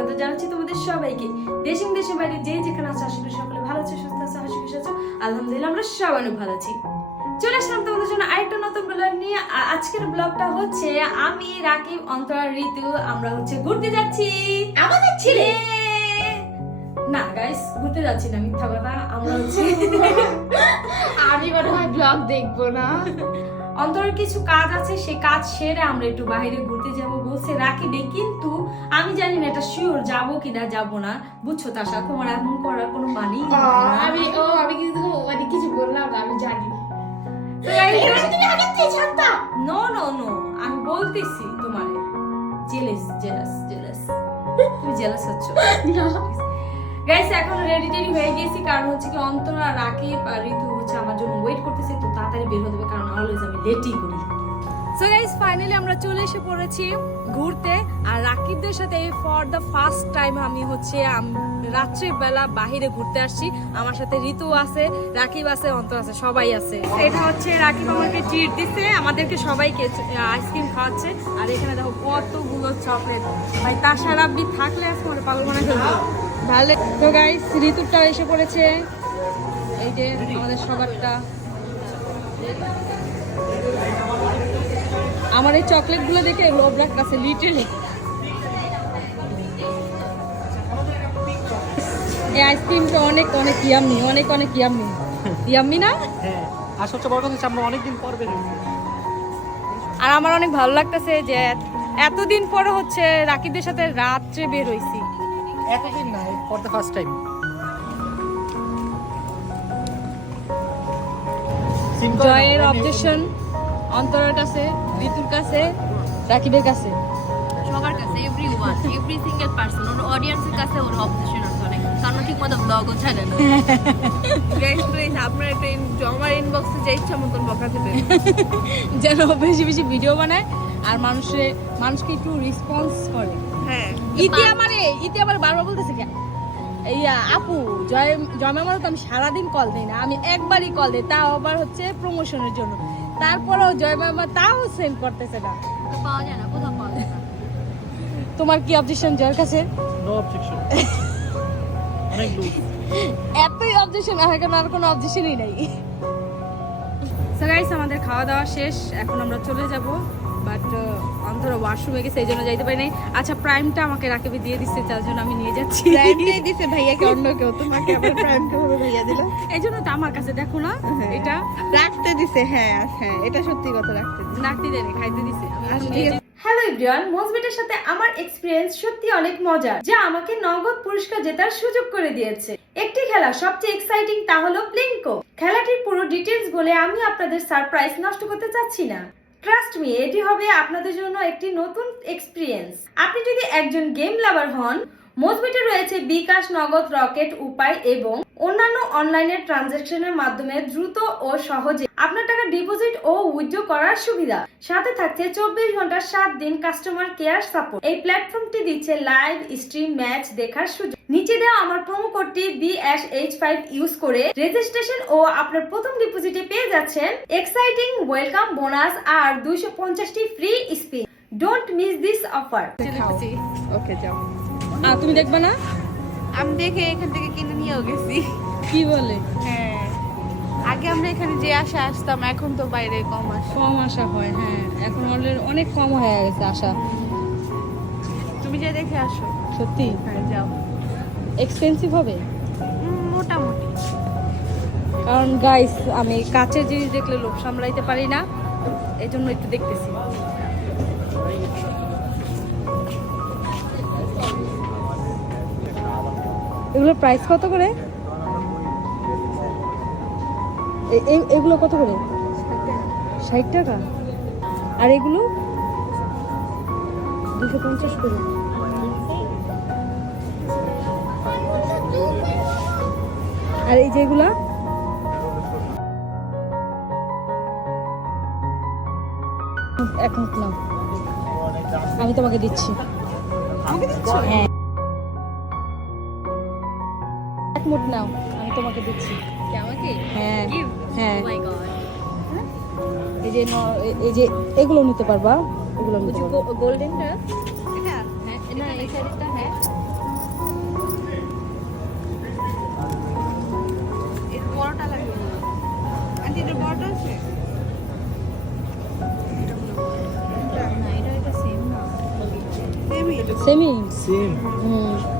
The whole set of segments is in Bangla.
স্বাগত জানাচ্ছি তোমাদের সবাইকে। দেশ দেশের বাইরে যে যেখানে আছে আশা করি সকলে ভালো আছে সুস্থ আছে হাসি খুশি আছো। আলহামদুলিল্লাহ আমরা সবাই অনেক ভালো আছি। চলে আসলাম তোমাদের জন্য আরেকটা নতুন ব্লগ নিয়ে। আজকের ব্লগটা হচ্ছে আমি রাকিব অন্তরা ঋতু আমরা হচ্ছে ঘুরতে যাচ্ছি। আমাদের ছেলে! না গাইস ঘুরতে যাচ্ছি না মিথ্যা কথা আমরা হচ্ছে আমি মনে হয় ব্লগ দেখব না। অন্তরের কিছু কাজ আছে সেই কাজ সেরে আমরা একটু বাইরে ঘুরতে যাব। বলছে রাকিবে কিন্তু আমি জানি না এটা শিওর যাব কিনা যাব না। বুঝছ তাশা তোমার এমন করার কোনো মানেই আমি ও আমি কিন্তু মানে কিছু বললাম না আমি জানি। নো নো নো আমি বলতেছি তোমারে জেলাস জেলাস জেলাস তুমি জেলাস হচ্ছ? গাইস এখন রেডি টেডি হয়ে গেছি কারণ হচ্ছে কি অন্তরা রাকিব আর ঋতু হচ্ছে আমার জন্য ওয়েট করতেছে তো তাড়াতাড়ি বের হতে হবে কারণ অলওয়েজ আমি লেটই করি। সো গাইস ফাইনালি আমরা চলে এসে পড়েছি ঘুরতে। আর রাকিবদের সাথে ফর দ্য ফার্স্ট টাইম আমি হচ্ছে রাত্রিবেলা বাহিরে ঘুরতে আসছি। আমার সাথে ঋতু আছে, রাকিব আছে অন্তর আছে, সবাই আছে। এটা হচ্ছে রাকিব আমাকে ট্রিট দিচ্ছে আমাদেরকে সবাইকে আইসক্রিম খাওয়াচ্ছে। আর এখানে দেখো কতগুলো চকলেট ভাই তার রাব্বি থাকলে আজকে আমার পাগল মনে ফেলব ভালো। তো গাইস ঋতুরটাও এসে পড়েছে। এই যে আমাদের সবারটা। আমার এই চকলেটগুলো দেখে লোভ লাগতেছে লিটারলি এই আইসক্রিমটা অনেক অনেক ইয়াম্মি অনেক অনেক ইয়াম্মি ইয়াম্মি না? হ্যাঁ আর সবচেয়ে বড় কথা হচ্ছে আমরা অনেকদিন পর বের আর আমার অনেক ভালো লাগতেছে যে এতদিন পরে হচ্ছে রাকিবদের সাথে রাত্রে বের হইছি এতদিন না ফর দ্য ফার্স্ট টাইম জয়ের অবজেকশন অন্তরের কাছে ঋতুর কাছে রাকিবের কাছে। সবার কাছে every one every single person ওর অডিয়েন্সের কাছে ওর অবজেকশন আছে অনেক। কারণ ঠিক মতো ব্লগও ছাড়ে না। গাইস প্লিজ আপনার একটা আমার ইনবক্সে যে ইচ্ছা মতন বকা দেবেন। যেন বেশি বেশি ভিডিও বানায় আর মানুষে মানুষকে একটু রেসপন্স করে। হ্যাঁ। ইতি আমারে ইতি আমার বারবার বলতেছে কেন আ, আপু জয় জয়মামারও তো আমি সারাদিন কল দিই না। আমি একবারই কল দিই তাও আবার হচ্ছে প্রমোশনের জন্য। তারপরেও জয়মামা তাও সেল করতেছে না। পাওয়া যায় না কোথাও পাওয়া যায় না তোমার কি অবজেকশন জয়ের কাছে? নো অবজেকশন অনেক দূর। এতই অবজেকশন আর এখন আর কোনো অবজেকশনই নাই। সো গাইস আমাদের খাওয়া দাওয়া শেষ এখন আমরা চলে যাব বাট অন্তর ওয়াশরুমে গেছে এই জন্য যাইতে পারি নাই আচ্ছা প্রাইমটা আমাকে রাকিবে দিয়ে দিচ্ছে তার জন্য আমি নিয়ে যাচ্ছি। প্রাইমটাই দিছে ভাইয়াকে অন্য কেউ। তোমাকে আবার প্রাইম ভাইয়া দিল? এই জন্য তো আমার কাছে দেখো না হ্যাঁ। এটা রাখতে দিছে হ্যাঁ হ্যাঁ এটা সত্যি কথা রাখতে দিছে। দেনে খাইতে দিছে। আচ্ছা, ঠিক। হ্যালো এভরিওয়ান মোজবেটের সাথে আমার এক্সপিরিয়েন্স সত্যি অনেক মজার যা আমাকে নগদ পুরস্কার জেতার সুযোগ করে দিয়েছে। একটি খেলা সবচেয়ে এক্সাইটিং তা হলো প্লিঙ্কো খেলাটির পুরো ডিটেলস বলে আমি আপনাদের সারপ্রাইজ নষ্ট করতে চাচ্ছি না। ট্রাস্ট মি এটি হবে আপনাদের জন্য একটি নতুন এক্সপিরিয়েন্স আপনি যদি একজন গেম লাভার হন মোজবেটে রয়েছে বিকাশ নগদ রকেট উপায় এবং অন্যান্য অনলাইনে ট্রানজ্যাকশনের মাধ্যমে দ্রুত ও সহজে আপনার টাকা ডিপোজিট ও উইথড্র করার সুবিধা। সাথে থাকছে চব্বিশ ঘণ্টা সাত দিন কাস্টমার কেয়ার সাপোর্ট। এই প্ল্যাটফর্মটি দিচ্ছে লাইভ স্ট্রিম ম্যাচ দেখার সুযোগ। নিচে দেওয়া আমার প্রোমো কোডটি বিএসএইচ ফাইভ ইউজ করে রেজিস্ট্রেশন ও আপনার প্রথম ডিপোজিটে পেয়ে যাচ্ছেন এক্সাইটিং ওয়েলকাম বোনাস আর দুইশো পঞ্চাশটি free spin don't miss this offer okay যাও। তুমি দেখবে না? আমি দেখে এখান থেকে কিনে নিয়েও গেছি। কি বলে? হ্যাঁ। আগে আমরা এখানে যে আসা আসতাম এখন তো বাইরে কম আসে কম আশা হয় হ্যাঁ। এখন অলরেডি অনেক কম হয়ে গেছে আশা। তুমি যে দেখে আসো। সত্যি? হ্যাঁ যাও। এক্সপেন্সিভ হবে? মোটামুটি। কারণ গাইস আমি কাছের জিনিস দেখলে লোভ সামলাইতে পারি না। এই জন্য একটু দেখতেছি। এগুলোর প্রাইস কত করে? এগুলো কত করে? ষাট টাকা। আর এগুলো? দুশো পঞ্চাশ করে। আর এই যেগুলা এখন নাও। আমি তোমাকে দিচ্ছি? হ্যাঁ। এক মুঠ নাও আমি তোমাকে দিচ্ছি। হ্যাঁ হ্যাঁ। Oh my God. এই যে এই যে এগুলো নিতে পারবা এগুলো নিতে গোল্ডেনটা? এটা? হ্যাঁ না এই শাড়িটা হ্যাঁ। না। সেমি সেম হুম।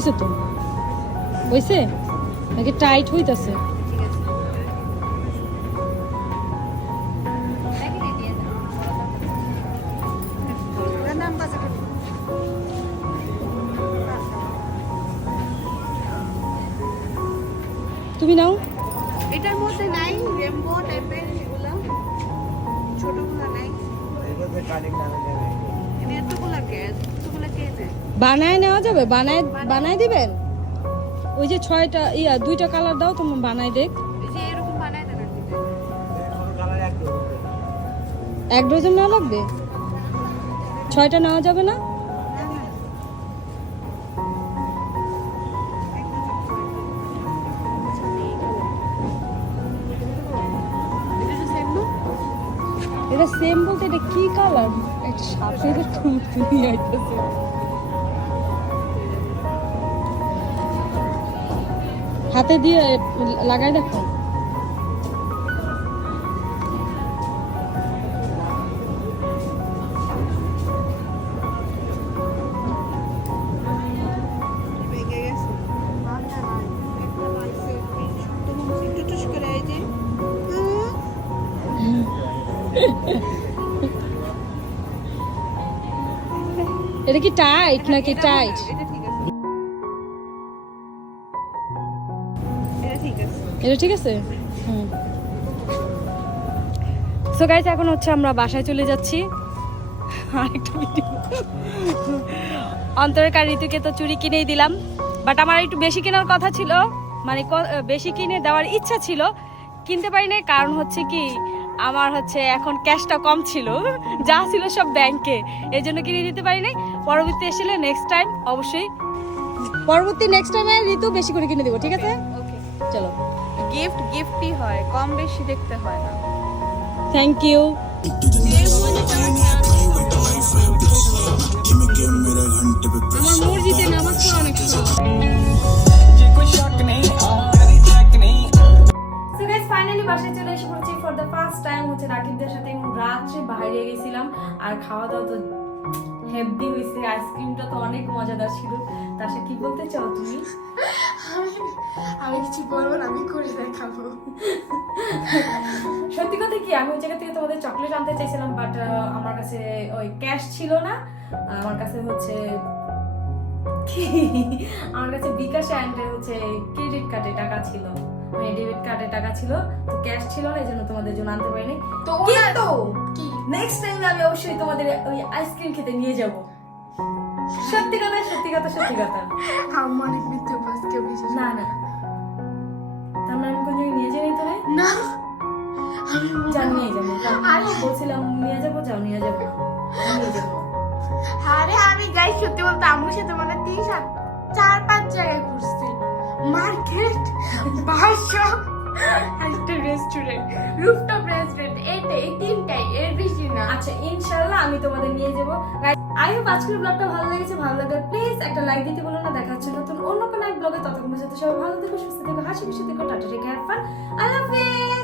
হয়েছে তো? হয়েছে নাকি টাইট হইতাছে? তুমি নাও। এটার মধ্যে নাই রেমবো টাইপের এগুলা। ছোটগুলা নাই। এতগুলা নেয় বানায় নেওয়া যাবে? বানায় বানায় দিবেন? ওই যে ছয়টা ইয়া দুইটা কালার দাও তোমার বানায় দেখ। এক ডজন নেওয়া লাগবে? ছয়টা নেওয়া যাবে না? এটা সেম না বলতে এটা কি কালার সাপের তুমি আইতেছে। হাতে দিয়ে লাগাই দেখো। এটা কি টাইট নাকি টাইট এটা ঠিক আছে? হুম। সো গাইস এখন হচ্ছে আমরা বাসায় চলে যাচ্ছি। আরেকটা ভিডিও অন্তরের কার ঋতুকে তো চুরি কিনেই দিলাম। বাট আমার একটু বেশি কেনার কথা ছিল। মানে বেশি কিনে দেওয়ার ইচ্ছা ছিল। কিনতে পারি না কারণ হচ্ছে কি আমার হচ্ছে এখন ক্যাশটা কম ছিল। যা ছিল সব ব্যাংকে এই জন্য কিনে দিতে পারি নাই। পরবর্তী এসেলে নেক্সট টাইম অবশ্যই। পরবর্তী নেক্সট টাইমে ঋতু বেশি করে কিনে দেবো ঠিক আছে? চলো। গিফট গিফটই হয় কম বেশি দেখতে হয় না। থ্যাংক ইউ আমার মসজিদে নামাজ পড়া অনেক শখ। সো গাইস ফাইনালি বাসায় চলে এসে পড়েছি ফর দ্য ফার্স্ট টাইম হচ্ছে রাকিবদের সাথে। রাত্রে বাইরে গেছিলাম আর খাওয়া দাওয়া তো হেভি হয়েছে। আইসক্রিমটা তো অনেক মজাদার ছিল। তার সাথে কি বলতে চাও তুমি? আমি কিছু বলব না আমি করে দেখাবো। সত্যি কথা কি আমি ওই জায়গা থেকে তোমাদের চকলেট আনতে চাইছিলাম বাট আমার কাছে ওই ক্যাশ ছিল না। আমার কাছে হচ্ছে আমার কাছে বিকাশ অ্যান্ড হচ্ছে ক্রেডিট কার্ডে টাকা ছিল। মানে ডেবিট কার্ডে টাকা ছিল তো ক্যাশ ছিল না এই জন্য তোমাদের জন্য আনতে পারিনি। তো কিন্তু কি? নেক্সট টাইমে আমি অবশ্যই তোমাদের ওই আইসক্রিম খেতে নিয়ে যাব। সত্যি কথা কথা সত্যি কথা অনেক মিথ্যে বিশেষ না না। মানে আমি কোন জায়গায় নিয়ে যাই তোরে না। আমি যাও। বলছিলাম নিয়ে যাব যাও নিয়ে যাব। নিয়ে যাব। আরে আমি সত্যি বলতে আম্মুর সাথে মানে তিন সাত চার পাঁচ জায়গায় ঘুরছি। মার্কেট বাসা একটা রেস্টুরেন্ট রুফটপ রেস্টুরেন্ট এইটা এই তিনটাই এর বেশি না। আচ্ছা ইনশাআল্লাহ আমি তোমাদের নিয়ে যাব। আই হোপ আজকের ব্লগটা ভালো লেগেছে, ভালো লাগলে প্লিজ একটা লাইক দিতে বলো না। দেখা হচ্ছে নতুন অন্য কোনো এক ব্লগে ততক্ষণ পর্যন্ত সবাই ভালো থেকো, সুস্থ থেকো, হাসি খুশি থেকো, টাটা টেক হ্যাভ ফান আল্লাহ হাফেজ